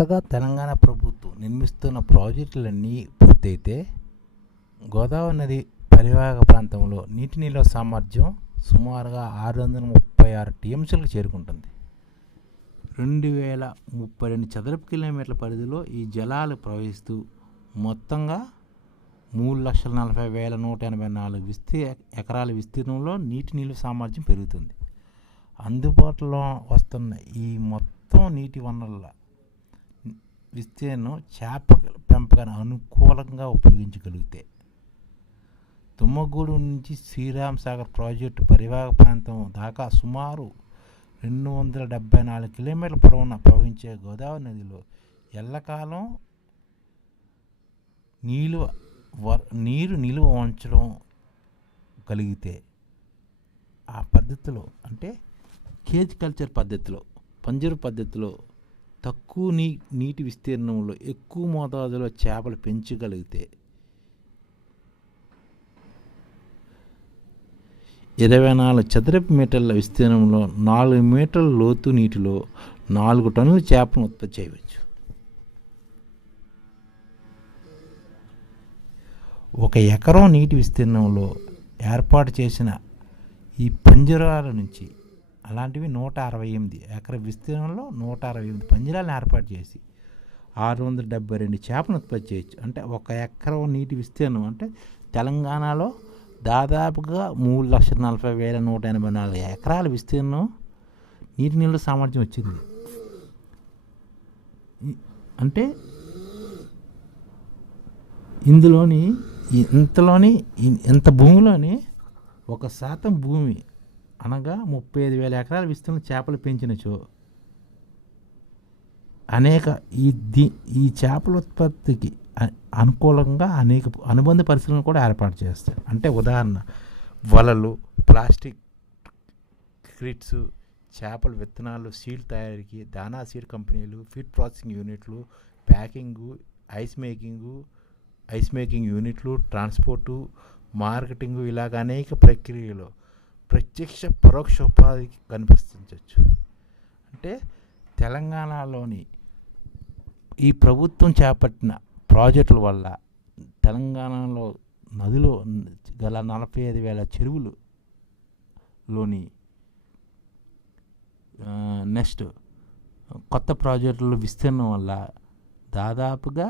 కొత్తగా తెలంగాణ ప్రభుత్వం నిర్మిస్తున్న ప్రాజెక్టులన్నీ పూర్తయితే గోదావరి నది పరివాహక ప్రాంతంలో నీటి నిల్వ సామర్థ్యం సుమారుగా ఆరు వందల ముప్పై ఆరు టీఎంసీలకు చేరుకుంటుంది. రెండు వేల ముప్పై రెండు చదరపు కిలోమీటర్ల పరిధిలో ఈ జలాలు ప్రవహిస్తూ మొత్తంగా మూడు లక్షల నలభై వేల నూట ఎనభై నాలుగు విస్తీ ఎకరాల విస్తీర్ణంలో నీటి నిల్వ సామర్థ్యం పెరుగుతుంది. అందుబాటులో వస్తున్న ఈ మొత్తం నీటి వనరుల విస్తీర్ణం చేప పెంపకాన్ని అనుకూలంగా ఉపయోగించగలిగితే తుమ్మగూడు నుంచి శ్రీరామ్ సాగర్ ప్రాజెక్టు పరివాహక ప్రాంతం దాకా సుమారు రెండు వందల డెబ్బై నాలుగు కిలోమీటర్ల పొడవున ప్రవహించే గోదావరి నదిలో ఎల్లకాలం నీళ్ళు వర్ నీరు నిలువ ఉంచడం కలిగితే ఆ పద్ధతిలో అంటే కేజ్ కల్చర్ పద్ధతిలో పంజరు పద్ధతిలో తక్కువ నీ నీటి విస్తీర్ణంలో ఎక్కువ మోతాదులో చేపలు పెంచగలిగితే ఇరవై నాలుగు చదరపు మీటర్ల విస్తీర్ణంలో నాలుగు మీటర్ల లోతు నీటిలో నాలుగు టన్నుల చేపను ఉత్పత్తి చేయవచ్చు. ఒక ఎకరం నీటి విస్తీర్ణంలో ఏర్పాటు చేసిన ఈ పంజరాల నుంచి అలాంటివి నూట అరవై ఎనిమిది ఎకర విస్తీర్ణంలో నూట అరవై ఎనిమిది పంజరాలను ఏర్పాటు చేసి ఆరు వందల డెబ్బై రెండు చేపను ఉత్పత్తి చేయొచ్చు. అంటే ఒక ఎకరం నీటి విస్తీర్ణం అంటే తెలంగాణలో దాదాపుగా మూడు లక్షల నలభై వేల నూట ఎనభై నాలుగు ఎకరాల విస్తీర్ణం నీటి నిల్వ సామర్థ్యం వచ్చింది. అంటే ఇందులోని ఇంతలోని ఇంత భూమిలోని ఒక శాతం భూమి అనగా ముప్పై ఐదు వేల ఎకరాల విస్తీర్ణం చేపలు పెంచినచో అనేక ఈ ది ఈ చేపల ఉత్పత్తికి అనుకూలంగా అనేక అనుబంధ పరిశ్రమలు కూడా ఏర్పాటు చేస్తాయి అంటే ఉదాహరణ వలలు ప్లాస్టిక్ క్రిట్స్ చేపల విత్తనాలు సీడ్ తయారీకి దానా సీడ్ కంపెనీలు ఫీడ్ ప్రాసెసింగ్ యూనిట్లు packing ice making ice making యూనిట్లు ట్రాన్స్పోర్టు మార్కెటింగు ఇలాగ అనేక ప్రక్రియలు ప్రత్యక్ష పరోక్ష ఉపాధికి కనిపిస్తుంచవచ్చు అంటే తెలంగాణలోని ఈ ప్రభుత్వం చేపట్టిన ప్రాజెక్టుల వల్ల తెలంగాణలో నదిలో గల నలభై ఐదు వేల చెరువులు లోని నెక్స్ట్ కొత్త ప్రాజెక్టుల విస్తీర్ణం వల్ల దాదాపుగా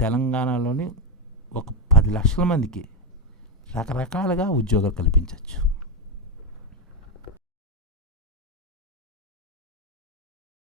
తెలంగాణలోని ఒక పది లక్షల మందికి రకరకాలుగా ఉద్యోగాలు కల్పించవచ్చు